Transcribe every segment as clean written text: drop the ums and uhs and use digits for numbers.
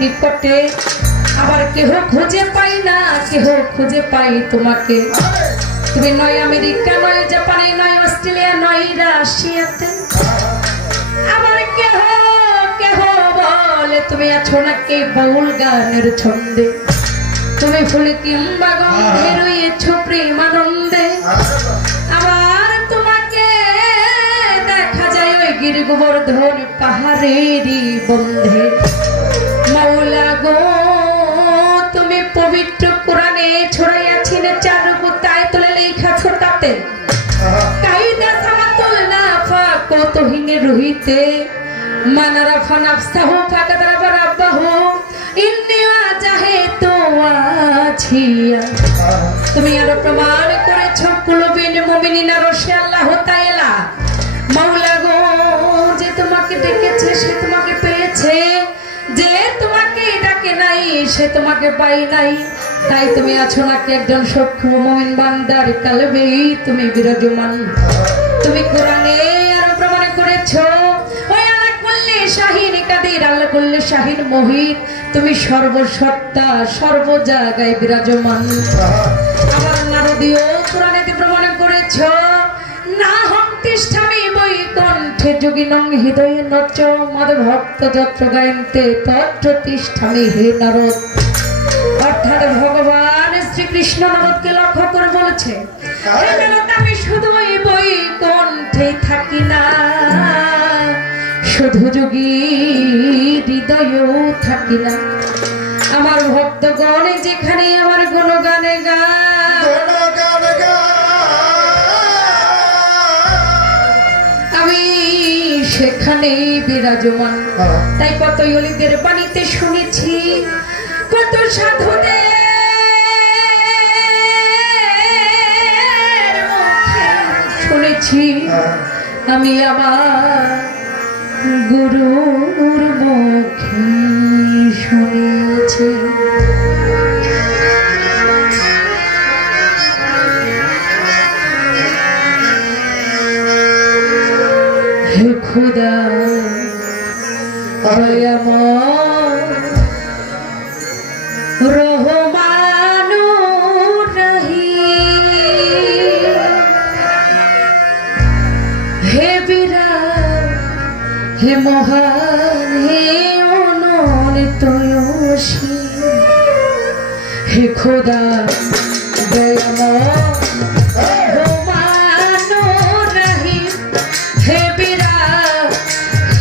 নিকটে, আবার কেহ খুঁজে পাই না, কেহ খুঁজে পাই তোমাকে। তুমি নয় আমেরিকা, নয় জাপানে, নয় অস্ট্রেলিয়া, নয় রাশিয়াতে, আবার কেহ কেহ বলে তুমি আছো নাকি বাউল গানের ছন্দে। তুমি ফুলে কিংবা গন্ধে রয়েছ প্রেমানন্দে, আবার তোমাকে দেখা যায় ওই গির গোবর্ধন পাহাড়েরই বন্ধে। মাওলা গো তুমি পবিত্র কোরআনে ছড়াইয়াছিলে চার গুতায় তোলে লেখা ছোটাতে, কাইদা সামাতুল নাফাক তুহিনে রহিতে, মানারা ফানাফসাহু ফাকাদারা বারাবাহু ইন্নী ওয়াজাহে তো আছিয়া। তুমি আরো প্রমাণ করেছো কুলুবিন মুমিনিনা রশে আল্লাহ তাআলা। মাওলা গো যে তোমাকে ডেকেছে সে তোমাকে পেয়েছে, যে তোমাকে ডাকে নাই সে তোমাকে পাই নাই। তাই তুমি আছো নাকি একজন সূক্ষ্ম মুমিন বান্দার কলবেই তুমি বিরাজমান। তুমি কোরআনে আরো প্রমাণ করেছো ওই আল্লাহ কুল্লি শাহিন কাদির, আল্লাহ কুল্লি শাহিন মুহিত, তুমি সর্বসত্তা সর্ব জায়গায় বিরাজমান। আবার নারদীয় কোরআনেতে প্রমাণ করেছো না হম তিষ্ঠামি বৈকুণ্ঠে যোগিনং হৃদয়ে নচ মদ ভক্ত যত্র গায়ন্তে তত্র তিষ্ঠামি হে নারদ। অর্থাৎ ভগবান শ্রীকৃষ্ণ নারদকে লক্ষ্য করে বলেছে, আমি শুধু ওই বৈকুণ্ঠে থাকি না, শুধু যোগী হৃদয়েও থাকি না। আমার ভক্তগণ যেখানে আমার গুণগানে আমি সেখানেই বিরাজমান। তাই কত অলিদের বাণীতে শুনেছি, কত সাধুদের মুখে শুনেছি, আমি আমার গুরুর মুখে শুনেছি। হে খুদা দয়াময় রহমানুর রহিম, হে বিরাট হে মহান হে অনন্ত অসীম, হে খোদা দয়াময় রহমানুর রহিম, হে বিরাট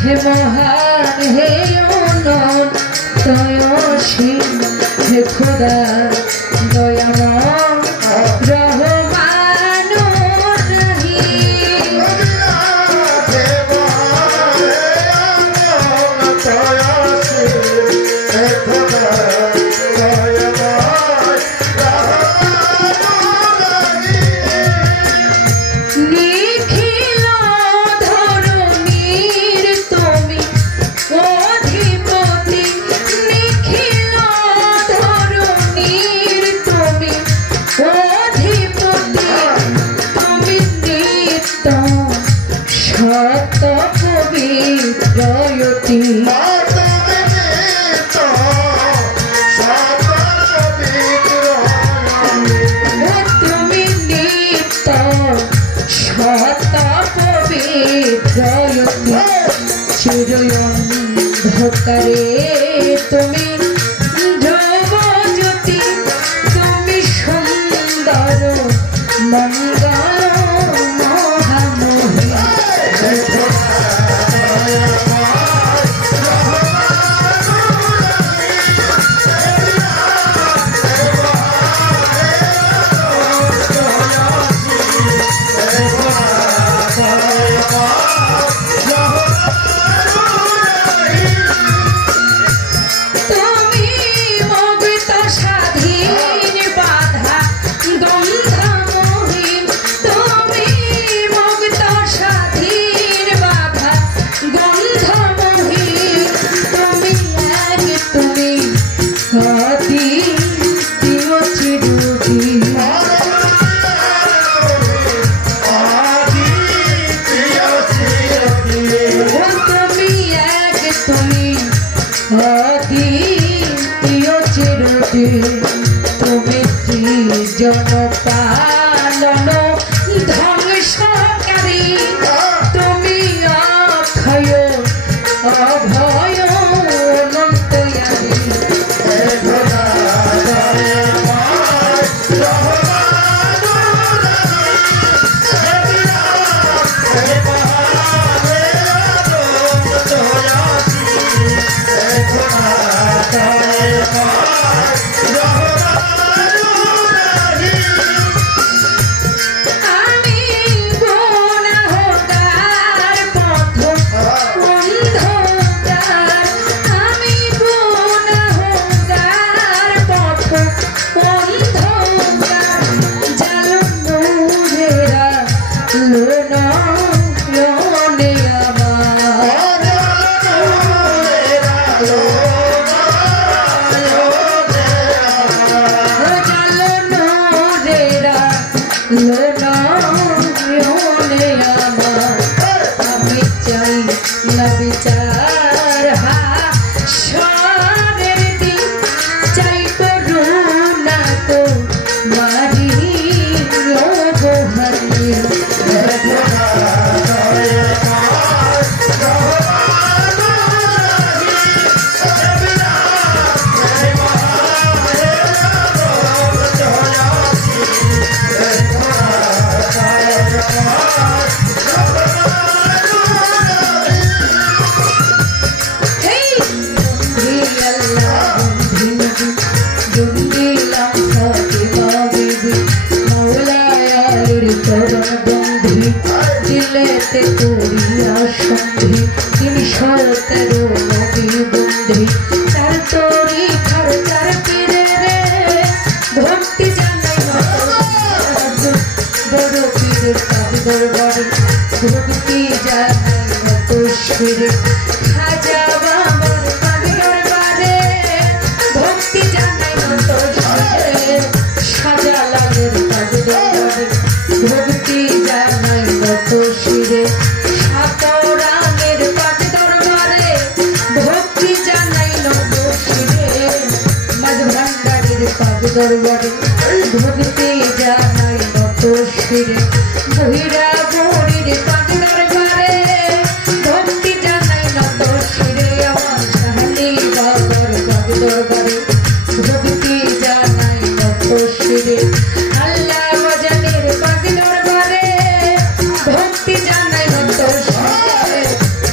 হে মহান হে অনন্ত অসীম, হে খোদা দয়াময় রহমানুর রহিম। নিখিল ধরণীর তুমি অধিপতি, নিখিল ধরণীর তুমি অধিপতি, তুমি নিত্য সত পবিত্রয়তি। তুমি নিত্য সত পবিত্রয়তি, চিরয়ন্ধকারে তুমি ধ্রুবজ্যোতি, তুমি সুন্দর মঙ্গল মহামোহী। তুমি অভয় অনন্তয়ামী বিচার হাসরের দিন চাই করুণা তো মারি গোহারি দিলেতে করিয়া সন্ধি ৩১৩ নবী বন্ধি তার তরি খার তার পীরে রে ভক্তি জানাই বড় পীরের তার দরবারে ভক্তি জানাই মত শিরে খাজা বাবার তার দরবারে ভক্তি জানাই মত শিরে শাহজালালের তার দরবারে ভক্তি জানাই মত শিরে সাতরাঙের পাঠ দরবারে ভক্তি জানাই মত শিরে মাঝ ভান্ডারের পাঠ দরবারে ভক্তি জানাই মত শিরে বহিরা বহির পাঠ দরবারে ভক্তি জানাই মত শিরে আমার শাহলি বাবার পাঠ দরবারে ভক্তি জানাই মত শিরে আল্লাহ বাজানের পাঠ দরবারে ভক্তি জানাই মত শিরে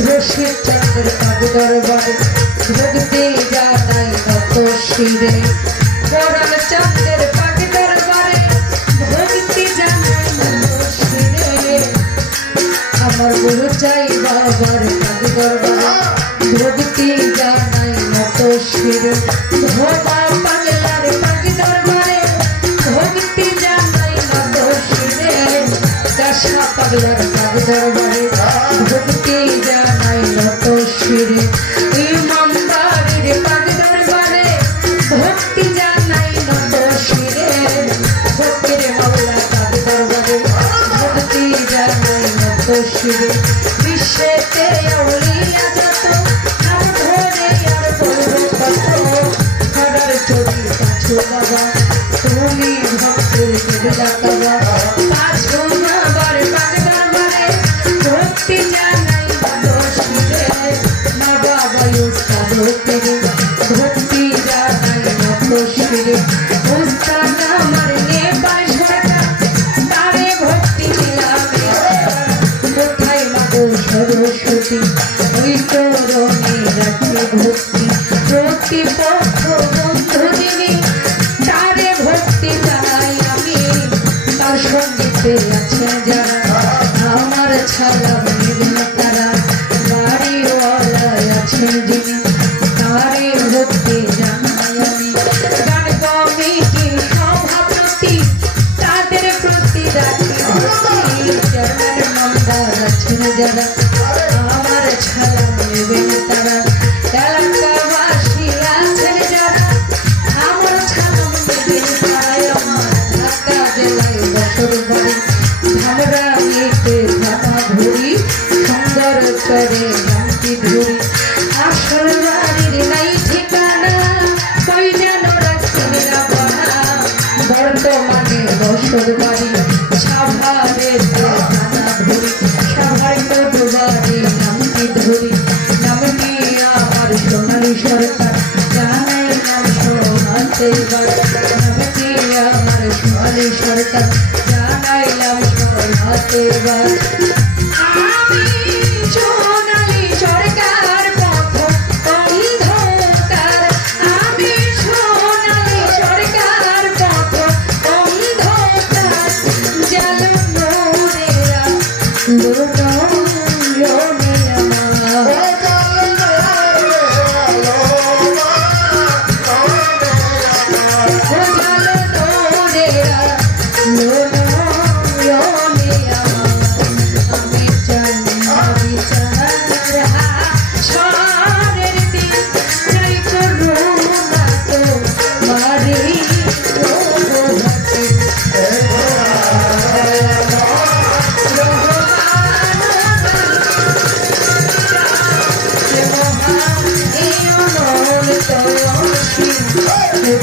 রশিদ চন্দ্রের পাঠ দরবারে ভক্তি জানাই মত শিরে করণ চন্দ্রের পাঠ দরবারে ভক্তি জানাই মত শিরে আমার গুরু চাই বাবার পাঠ দরবারে ভক্তি জানাই মত শিরে ভোলা পাগলার পাঠ দরবারে ভক্তি জানাই মত শিরে দশা পাগলার পাঠ দরবারে ভক্তি জানাই মত শিরে ইমানদারের পাঠ দরবারে ভক্তি জানাই মত শিরে ফকির মাওলা পাঠ দরবারে ভক্তি জানাই মত শিরে বিশ্বেতে আউলিয়া যত নাম ধরে আর বলবো কত খরার চড়ি পাছো বাবা তুমি ভক্তের কেবলা কাবা পাছো বাবার পাঠ দরবারে ভক্তি জানাই মত শিরে মা বাবা উস্তাদ তেরে ভক্তি জানাই মত শিরে উস্তাদ আমার নেপাল সরকার তারে ভক্তি দিলামে কোথায় মাগো সরস্বতী ওই চরণে রাখি ভক্তি প্রতিপক্ষ বন্ধু দিনী তারে ভক্তি জানাই আমি তার সঙ্গীতে আছেন যারা আমার ছাড়া মেঘনা তারা বাড়িওয়ালা আছেন যিনি তারে ভক্তি জানাই আমি গান কমিটি সভাপতি তাদের প্রতি রাখি ভক্তি চেয়ারম্যান মেম্বার আছেন যারা আমার ছাড়া নেবেন তারা এলাকাবাসী আছেন যারা আমার ছাড়া নেবেন তারা আমার ঢাকা জেলায় বছর বাড়ি ধামরা মেয়েতে ধামা ধরি সুন্দর করে গামতি ধরি আসল বাড়ির নাই ঠিকানা কই যেন রাখছেন না বানা বর্তমানে বছর বাড়ি সাভারেতে ধামা ধরি সাভার কোটবাড়ি নামটি ধরি নামটি সরকার জানাইলাম সোহাতে নবীজি আমার সোনালী সরকার জানাইলাম সোহাতে আমি সোনালী সরকার পথ অন্ধকার আমি সোনালী সরকার পথ অন্ধকার জালো নোরেরা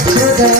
खुदा